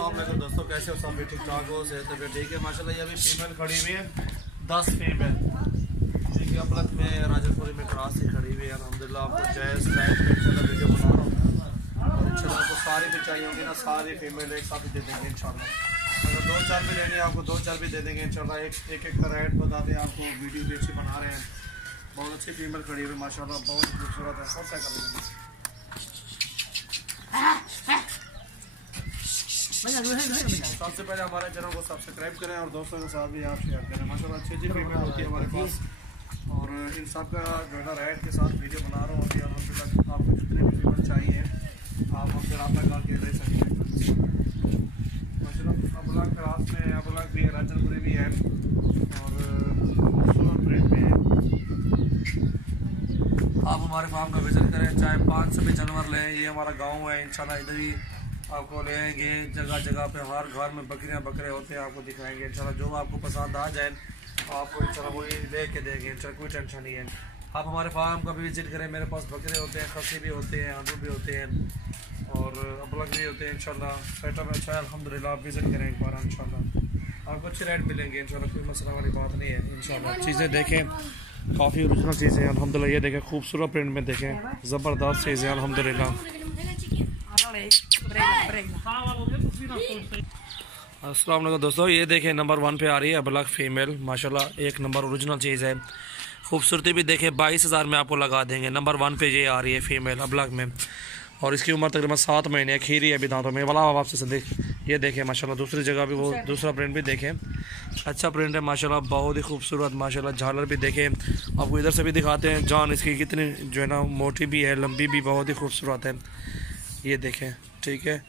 अस्सलाम वालेकुम दोस्तों, कैसे हो सब? भी ठीक ठाक हो, सेहत तबीयत ठीक है माशाल्लाह। ये अभी फीमेल खड़ी हुई है 10 फीमेल, ठीक है। अपलक में राजनपुरी में क्रॉस ही खड़ी हुई है अल्हम्दुलिल्लाह। आपको जैस लाइट में इंशाल्लाह वीडियो बना रहा हूँ और इंशाल्लाह आपको सारी भी चाहिए होंगी ना, सारी फीमेल एक साथ ही दे देंगे इंशाल्लाह। अगर 2-4 भी लेने आपको 2-4 भी दे देंगे इंशाल्लाह। एक का रेट बताते हैं आपको, वीडियो भी अच्छी बना रहे हैं। बहुत अच्छी फीमेल खड़ी हुई माशाल्लाह, बहुत खूबसूरत है। सब तय कर देंगे। सबसे पहले हमारे चैनल को सब्सक्राइब करें और दोस्तों के साथ भी आप शेयर करें। माशाल्लाह अच्छी अच्छी फीमेल होती है हमारे पास और इन सब का जो है ना रेट के साथ वीडियो बना रहा हूँ अभी अल्हम्दुलिल्लाह। आपको जितने भी फीमेल चाहिए आप हमसे रब्ता करके ले सकते हैं माशाल्लाह। अबलग क्रास में अबलग भी है, राजनपुरी भी है और खूबसूरत रेट में है। आप हमारे फार्म का विजिट करें, चाहे 500 भी जानवर लें। ये हमारा गाँव है इंशाल्लाह, इधर ही आपको ले आएंगे। जगह जगह पे हर घर में बकरियां बकरे होते हैं, आपको दिखाएंगे इंशाल्लाह। जो आपको पसंद आ जाए आपको इंशाल्लाह वही ले के देंगे इंशाल्लाह, कोई टेंशन नहीं है। आप हमारे फार्म का भी विजिट करें, मेरे पास बकरे होते हैं, खस्सी भी होते हैं, आलू भी होते हैं और अबलग भी होते हैं इंशाल्लाह। सेटअप अच्छा है अल्हम्दुलिल्लाह। आप विजिट करें एक बार इंशाल्लाह, आपको अच्छे रेट मिलेंगे इंशाल्लाह, कोई मसला वाली बात नहीं है इंशाल्लाह। चीज़ें देखें, काफ़ी ओरिजिनल चीज़ें हैं अल्हम्दुलिल्लाह। ये देखें खूबसूरत प्रिंट में देखें, ज़बरदस्त चीज़ें अल्हम्दुलिल्लाह। अस्सलाम वालेकुम दोस्तों, ये देखें नंबर 1 पे आ रही है अबलग फीमेल माशाल्लाह, एक नंबर ओरिजिनल चीज़ है। खूबसूरती भी देखें, 22,000 में आपको लगा देंगे। नंबर 1 पे ये आ रही है फीमेल अबलग में और इसकी उम्र तकरीबन 7 महीने है। खीरी है अभी दांतों में वाला आपसे से देख। ये देखें माशाल्लाह, दूसरी जगह भी वो दूसरा प्रिंट भी देखें, अच्छा प्रिंट है माशाल्लाह, बहुत ही खूबसूरत माशाल्लाह। झालर भी देखें, आपको इधर से भी दिखाते हैं। जान इसकी कितनी जो है ना मोटी भी है, लंबी भी बहुत ही खूबसूरत है। ये देखें, ठीक है,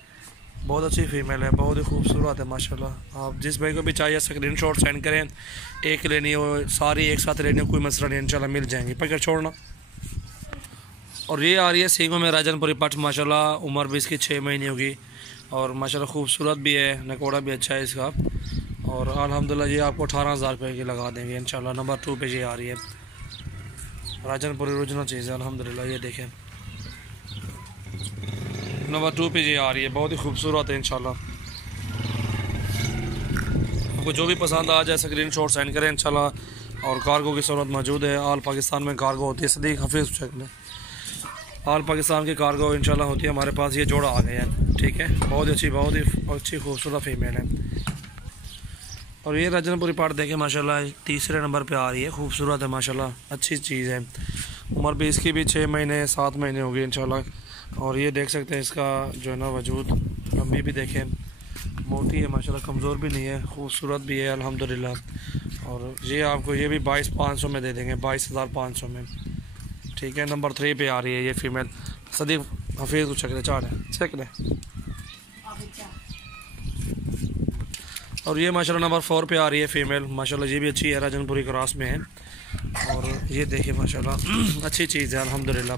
बहुत अच्छी फीमेल है, बहुत ही खूबसूरत है माशाल्लाह। आप जिस भाई को भी चाहिए स्क्रीनशॉट सेंड करें, एक लेनी हो सारी एक साथ लेनी हो कोई मसला नहीं इंशाल्लाह, मिल जाएंगी, पकड़ छोड़ना। और ये आ रही है सींगों में राजनपुरी पठ माशाल्लाह, उम्र भी इसकी 6 महीने होगी और माशाल्लाह खूबसूरत भी है, नकोड़ा भी अच्छा है इसका और अल्हम्दुलिल्लाह ये आपको 18,000 रुपये की लगा देंगे इंशाल्लाह। नंबर 2 पे ये आ रही है राजनपुरी ओरिजिनल चीज़ है अल्हम्दुलिल्लाह। ये देखें नंबर 2 पे ये आ रही है, बहुत ही खूबसूरत है इंशाल्लाह। आपको जो भी पसंद आ जाए स्क्रीनशॉट सेंड करें इंशाल्लाह। और कार्गो की सूरत मौजूद है, ऑल पाकिस्तान में कार्गो होती है। सदीक हफीज़ चेक ऑल पाकिस्तान की कार्गो इंशाल्लाह होती है हमारे पास। ये जोड़ा आ गया है, ठीक है, बहुत ही अच्छी खूबसूरत फीमेल है। और ये राजनपुरी पार्ट देखें माशाल्लाह, तीसरे नंबर पे आ रही है, खूबसूरत है माशाल्लाह, अच्छी चीज़ है। उम्र भी इसकी भी 6 महीने 7 महीने होगी इंशाल्लाह। और ये देख सकते हैं इसका जो है ना वजूद, लंबी भी देखें, मोटी है माशाल्लाह, कमज़ोर भी नहीं है, खूबसूरत भी है अल्हम्दुलिल्लाह। और ये आपको ये भी 22,500 में दे देंगे, 22,500 में, ठीक है। नंबर 3 पे आ रही है ये फीमेल। सदीक हफीज़ को चेक ले, चार है चेक ले। और ये माशाल्लाह नंबर 4 पे आ रही है फीमेल माशाल्लाह, ये भी अच्छी है, राजनपुरी क्रॉस में है। और ये देखिए माशाल्लाह अच्छी चीज़ है अल्हम्दुलिल्लाह।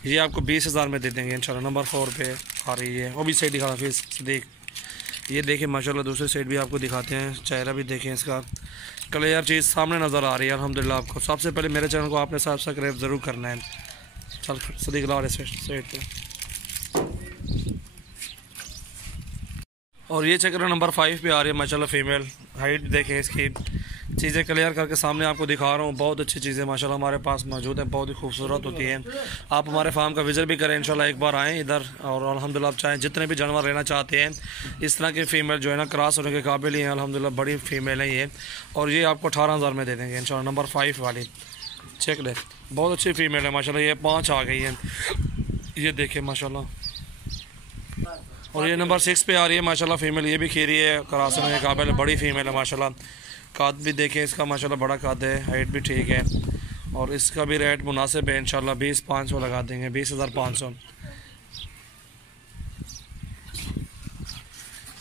ये आपको 20,000 में दे देंगे इंशाल्लाह। नंबर 4 पे आ रही है, वो भी साइड दिखा फिर देख। ये देखिए माशाल्लाह, दूसरी साइड भी आपको दिखाते हैं, चेहरा भी देखें इसका, क्लियर चीज़ सामने नज़र आ रही है अल्हम्दुलिल्लाह आपको। सबसे पहले मेरे चैनल को आपने सब्सक्राइब ज़रूर करना है। चल सदीक ला रहे साइड पे। और ये चक्कर नंबर 5 पे आ रही है माशाल्लाह फीमेल। हाइट देखें इसकी, चीज़ें क्लियर करके सामने आपको दिखा रहा हूँ। बहुत अच्छी चीज़ें माशाल्लाह हमारे पास मौजूद हैं, बहुत ही खूबसूरत होती हैं। आप हमारे फार्म का विजिट भी करें इंशाल्लाह, एक बार आएँ इधर। और अल्हम्दुलिल्लाह आप चाहें जितने भी जानवर लेना चाहते हैं इस तरह के फ़ीमेल जो है ना क्रॉस होने के काबिल ही हैं अल्हम्दुलिल्लाह, बड़ी फ़ीमेल है ये। और ये आपको 18,000 में दे देंगे इंशाल्लाह। नंबर 5 वाली चेक ले, बहुत अच्छी फ़ीमेल है माशाल्लाह, ये 5 आ गई है, ये देखें माशाल्लाह। और ये नंबर 6 पे आ रही है माशाल्लाह फीमेल, ये भी खीरी है, क्रॉस होने के काबिल, बड़ी फ़ीमेल है माशाल्लाह। काद भी देखें इसका माशाल्लाह, बड़ा काद है, हाइट भी ठीक है और इसका भी रेट मुनासिब है इंशाल्लाह। 20,500 लगा देंगे, 20,500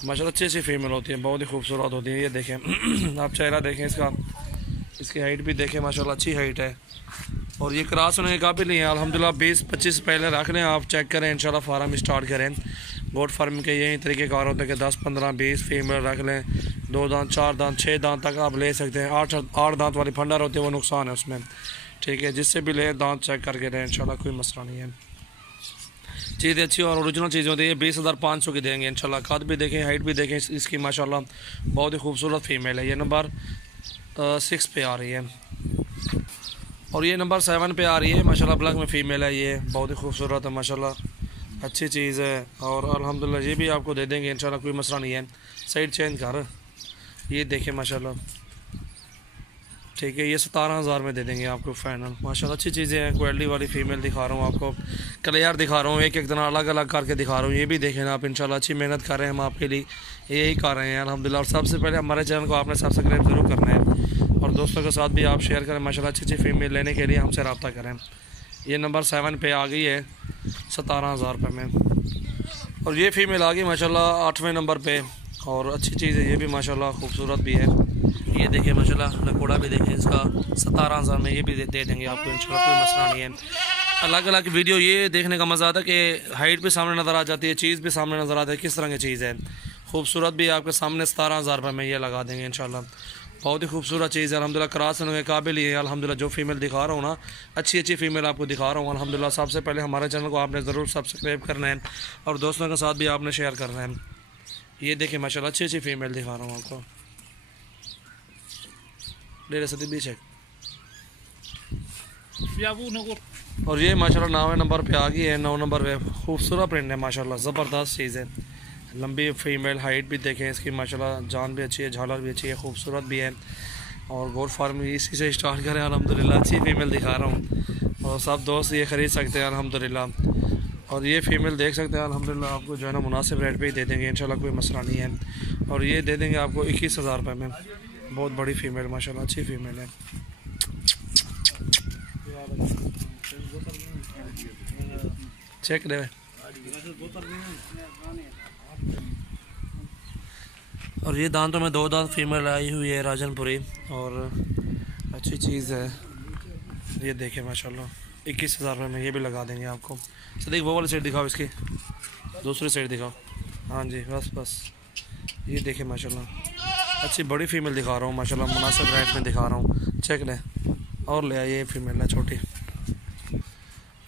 माशाल्लाह। अच्छी अच्छी फीमेल होती है, बहुत ही खूबसूरत होती है। ये देखें आप चेहरा देखें इसका, इसकी हाइट भी देखें माशाल्लाह, अच्छी हाइट है और ये क्रॉस होने के काबिल नहीं है अल्हम्दुलिल्लाह। 20-25 पहले रख लें, आप चेक करें इंशाल्लाह, फार्म स्टार्ट करें। गोट फार्म के यही तरीक़ेकार होते हैं कि 10-15-20 फीमेल रख लें, 2 दांत 4 दांत 6 दांत तक आप ले सकते हैं। 8 दांत वाली फंडर होती है, वो नुकसान है उसमें, ठीक है। जिससे भी ले दांत चेक करके लें इंशाल्लाह, कोई मसला नहीं है। चीज़ें अच्छी और ओरिजिनल चीज़ होती है। 20,500 की देंगे इंशाल्लाह। कद भी देखें, हाइट भी देखें इसकी माशाल्लाह बहुत ही खूबसूरत फीमेल है। ये नंबर 6 पे आ रही है और ये नंबर 7 पे आ रही है माशाल्लाह। ब्लैक में फ़ीमेल है, ये बहुत ही खूबसूरत है माशाल्लाह, अच्छी चीज़ है। और अल्हम्दुलिल्लाह ये भी आपको दे देंगे इंशाल्लाह, कोई मसला नहीं है। साइड चेंज कर, ये देखें माशाल्लाह, ठीक है। ये 17,000 में दे देंगे आपको फाइनल माशाल्लाह। अच्छी चीज़ें हैं, क्वालिटी वाली फ़ीमेल दिखा रहा हूँ आपको, क्लियर दिखा रहा हूँ, एक एक दिन अलग अलग करके दिखा रहा हूँ। ये भी देखें ना आप इंशाल्लाह, अच्छी मेहनत कर रहे हैं हम आपके लिए, यही कर रहे हैं अल्हम्दुलिल्लाह। और सबसे पहले हमारे चैनल को आपने सब्सक्राइब ज़रूर करना है और दोस्तों के साथ भी आप शेयर करें माशाल्लाह। अच्छी अच्छी फ़ीमेल लेने के लिए हमसे रब्ता करें। ये नंबर 7 पे आ गई है 17,000 रुपये में। और ये फ़ीमेल आ गई माशाल्लाह 8वें नंबर पे और अच्छी चीज़ है ये भी माशाल्लाह, खूबसूरत भी है। ये देखिए माशाल्लाह, नकोड़ा भी देखें इसका 17,000 में, ये भी दे देंगे आपको इंशाल्लाह, कोई मसला नहीं है। अलग अलग वीडियो ये देखने का मज़ा आता है कि हाइट भी सामने नज़र आ जाती है, चीज़ भी सामने नज़र आता है, किस तरह की चीज़ है। खूबसूरत भी आपके सामने 17,000 रुपये में ये लगा देंगे इंशाल्लाह। बहुत ही खूबसूरत चीज़ है अल्हम्दुलिल्लाह, क्रॉस होने के काबिल ही है अल्हम्दुलिल्लाह। जो फीमेल दिखा रहा हूँ ना, अच्छी अच्छी फ़ीमेल आपको दिखा रहा हूँ अल्हम्दुलिल्लाह। सबसे पहले हमारे चैनल को आपने ज़रूर सब्सक्राइब करना है और दोस्तों के साथ भी आपने शेयर करना है। ये देखिए माशाल्लाह, अच्छी अच्छी फ़ीमेल दिखा रहा हूँ आपको। डेढ़ सदी बीच है और ये माशाल्लाह 9वें नंबर पे आ गई है। 9 नंबर पे खूबसूरत प्रिंट है माशाल्लाह, ज़बरदस्त चीज़ है। लंबी फीमेल, हाइट भी देखें इसकी माशाल्लाह, जान भी अच्छी है, झालर भी अच्छी है, खूबसूरत भी है। और गोट फार्म इसी से स्टार्ट करें अल्हम्दुलिल्लाह। अच्छी फ़ीमेल दिखा रहा हूँ और सब दोस्त ये ख़रीद सकते हैं अल्हम्दुलिल्लाह। और ये फ़ीमेल देख सकते हैं अल्हम्दुलिल्लाह, आपको जो है ना मुनासिब रेट पे ही दे देंगे इंशाल्लाह, कोई मसला नहीं है। और ये दे देंगे आपको 21,000 रुपये में। बहुत बड़ी फ़ीमेल माशाल्लाह, अच्छी फ़ीमेल है। चेक दे। और ये दांतों में 2 दांत फीमेल आई हुई है राजनपुरी और अच्छी चीज़ है। ये देखें माशाल्लाह 21,000 रुपये में ये भी लगा देंगे आपको। सदीक वो वाली साइड दिखाओ, इसकी दूसरी साइड दिखाओ। हाँ जी, बस बस, ये देखें माशाल्लाह, अच्छी बड़ी फ़ीमेल दिखा रहा हूँ माशाल्लाह, मुनासिब रेट में दिखा रहा हूँ। चेक ले और ले आइए, फीमेल है छोटी,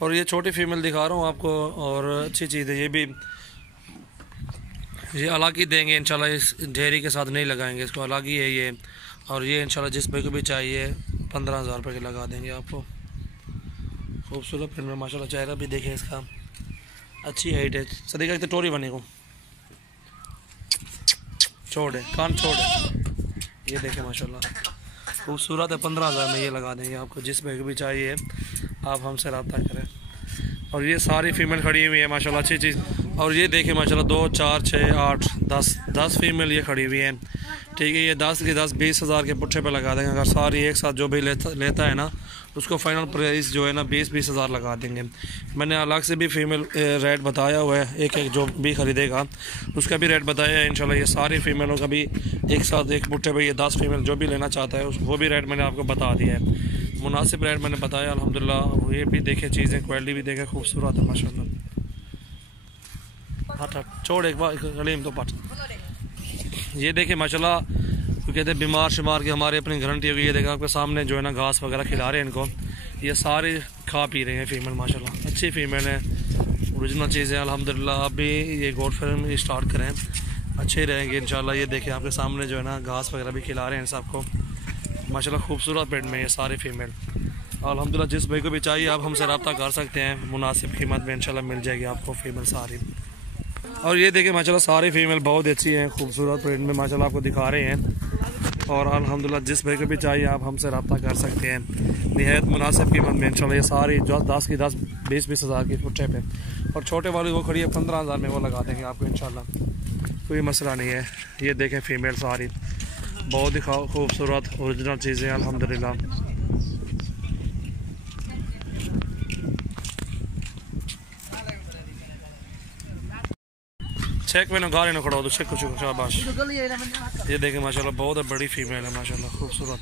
और ये छोटी फ़ीमेल दिखा रहा हूँ आपको। और अच्छी चीज़ है ये भी, ये अलग ही देंगे इंशाल्लाह, इस ढेरी के साथ नहीं लगाएंगे इसको, अलग ही है ये। और ये इंशाल्लाह जिस भाई को भी चाहिए 15,000 रुपये के लगा देंगे आपको। खूबसूरत फिल्म है माशाल्लाह, चेहरा भी देखें इसका, अच्छी हाइट है। सदीका कितने टोरी बने को छोड़े, कान छोड़े, ये देखें माशाल्लाह खूबसूरत है। 15,000 में ये लगा देंगे आपको, जिस भाई को भी चाहिए आप हमसे रब्ता करें। और ये सारी फीमेल खड़ी हुई है माशाल्लाह, अच्छी चीज़। और ये देखें माशाल्लाह 2, 4, 6, 8, 10 फीमेल ये खड़ी हुई हैं, ठीक है। ये 10 की 10 20,000 के पुट्ठे पे लगा देंगे। अगर सारी एक साथ जो भी लेता है ना, उसको फाइनल प्राइस जो है ना 20,000 लगा देंगे। मैंने अलग से भी फीमेल रेट बताया हुआ है, एक एक जो भी ख़रीदेगा उसका भी रेट बताया है इंशाल्लाह। ये सारी फीमेलों का भी एक साथ एक पुट्ठे पे ये 10 फीमेल जो भी लेना चाहता है वो भी रेट मैंने आपको बता दिया है, मुनासिब रेट मैंने बताया अल्हम्दुलिल्लाह। ये भी देखें चीज़ें, क्वालिटी भी देखें, खूबसूरत है माशाल्लाह। हट छोड़ एक बार गलीम तो पट। ये देखें माशाल्लाह, तो कहते हैं बीमार शिमार की हमारी अपनी गारंटी होगी। ये देखें आपके सामने जो है ना घास वगैरह खिला रहे हैं इनको, ये सारे खा पी रहे हैं फीमेल माशाल्लाह, अच्छी फीमेल है, ओरिजिनल चीज़ है अल्हम्दुलिल्लाह। आप भी ये गोट फार्म स्टार्ट करें, अच्छे रहेंगे इंशाल्लाह। ये देखें आपके सामने जो है ना घास वगैरह भी खिला रहे हैं सबको माशाल्लाह, खूबसूरत पेट में ये सारे फीमेल अल्हम्दुलिल्लाह। जिस भाई को भी चाहिए आप हमसे रब्ता कर सकते हैं, मुनासिब कीमत में इंशाल्लाह मिल जाएगी आपको फीमेल सारी। और ये देखिए माशाल्लाह सारी फीमेल बहुत अच्छी हैं, खूबसूरत प्रिंट में माशाल्लाह आपको दिखा रहे हैं। और अल्हम्दुलिल्लाह जिस भाई को भी चाहिए आप हमसे रब्ता कर सकते हैं, निहायत मुनासिब कीमत में इंशाल्लाह। ये सारी जो 10 की 10 20-20 हज़ार की पुट्ठे पे, और छोटे वाली वो खड़ी है 15,000 में, वो लगा देंगे आपको इंशाल्लाह, कोई मसला नहीं है। ये देखें फीमेल सारी बहुत ही खूबसूरत ओरिजिनल चीज़ें अल्हम्दुलिल्लाह। चेक में गाड़ी ना खड़ा हो तो चेक कुछ शाबाश। ये देखें माशाल्लाह बहुत बड़ी फीमेल है माशाल्लाह, खूबसूरत।